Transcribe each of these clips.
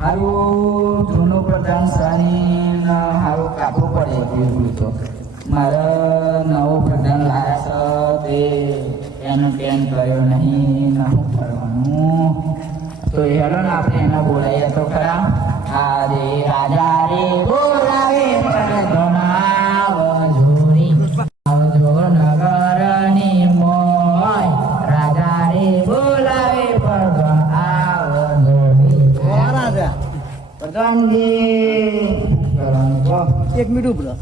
હારું જૂનું પ્રધાન શ્રાણી હારું કાપવું પડે એવું તો મારે નવો પ્રધાન લાયા છે તે એનું પેન કર્યો નહીં નવું કરવાનું તો હેડો ને આપણે એને બોલાવીએ તો ખરા આજે રાજા રે બોલાવે નગરની મોય રાજા રે બોલાવે એક મિનિટ બોલો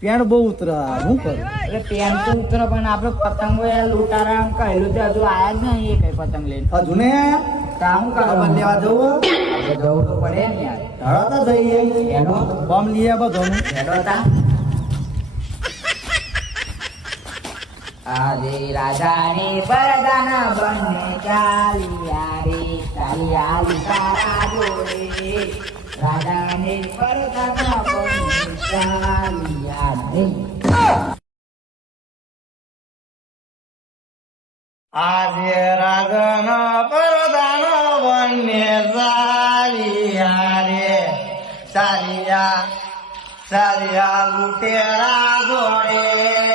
પેન બહુ ઉતરે શું કરું એટલે પેન તો ઉતરે પણ આપડે પતંગો લૂંટારા કહેલું છે હજુ આયા જ નહીં એ કઈ પતંગ લઈને હજુ ને કામ કરવા લેવા જવું જવું તો પડે ને યાર ધડાતા જઈએ એનો બમ લઈએ બધો હેડો તા આજે રાજાની પરદાના બંને ચાલિયા રે ચાલિયા લીધા જોડે રાજાની પરદાના બંને ચાલિયા રે આજે રાગનો પરદાનો બંને ચાલિયા રે ચાલિયા ચાલિયા લૂટેરા જોડે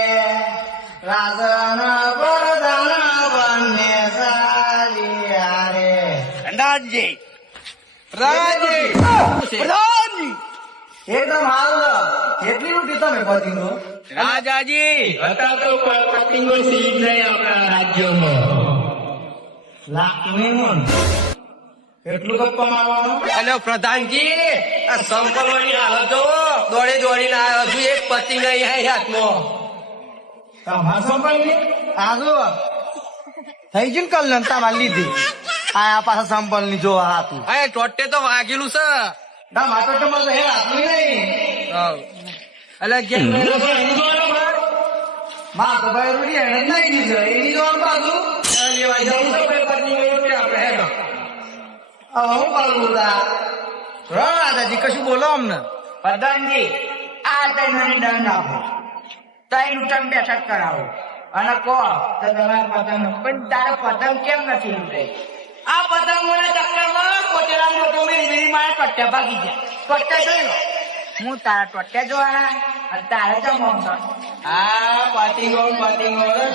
રાજન પરદાન બંને ચાલિયા રે પ્રધાનજી પ્રધાનજી એકદમ હાલ કેટલી લૂંટી તમે પતિનો રાજાજી હતા તો પતંગો સીટ નહીં આપણા રાજ્યોમાં લાખની મન કેટલું ગપ્પા મારવાનું અને પ્રધાનજી આ સંપલવાની હાલત જો દોડે દોડીને આવ્યો હજુ એક પતંગ નહીં આવી હાથમાં તમારા સંપલની આજુ થઈ ગયું ને કલ તમારે લીધી આ પાછા સંપલની જો હાથું હા ટોટે તો વાગેલું છે ના માતો તમારે હે હાથું નહીં એટલે કેમ માં તો ભાઈ રૂડી એને જ નહીં દીધો એની જોવાનું બાજુ લેવા જવું તો ભાઈ પતંગ આપણે હેડો હવે હું કરું દાદાજી કશું બોલો અમને પ્રધાનજી આ તઈને દંડ આપો તઈ લૂંટન બેઠક કરાવો અને કહો તો તમારે પતંગ પણ તારે પતંગ કેમ નથી લૂંટે આ પતંગોના ચક્કરમાં કોટેલા મોટો મેં મારે ટોટ્યા ભાગી જાય ટોટ્યા જોયો હું તારા ટોટ્યા જોવાના અને તારે તો મોંઘો આ પતિંગો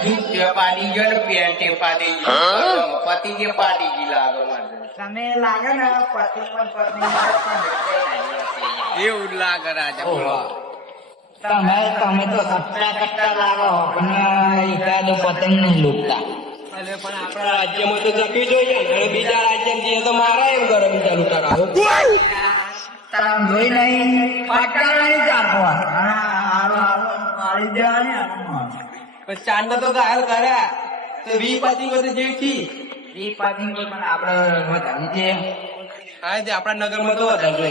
જૂતે પાડી ગયો ને પેન્ટે પાડી ગયો પતિંગે પાડી ગઈ લાગો માટે તમે લાગે ને પતંગ પણ એવું જ લાગે રાજા બોલો તમે તો કટ્ટા કટ્ટા લાગો પણ એકાદો પતંગ નહીં લૂંટતા એટલે પણ આપણા રાજ્યમાં તો જપી જોઈએ ને બીજા રાજ્યમાં જઈએ તો મારા એમ કરો બીજા લૂંટારા તારા જોઈ નહીં પટ્ટા નહીં ચાલતો મારી દેવાની ચાંદ તો ઘાયલ કર્યા તો 20 પતિંગો તો જેવી થી એ પતંગ પણ આપડે વધારી દે હા આપણા નગરમાં તો વધારે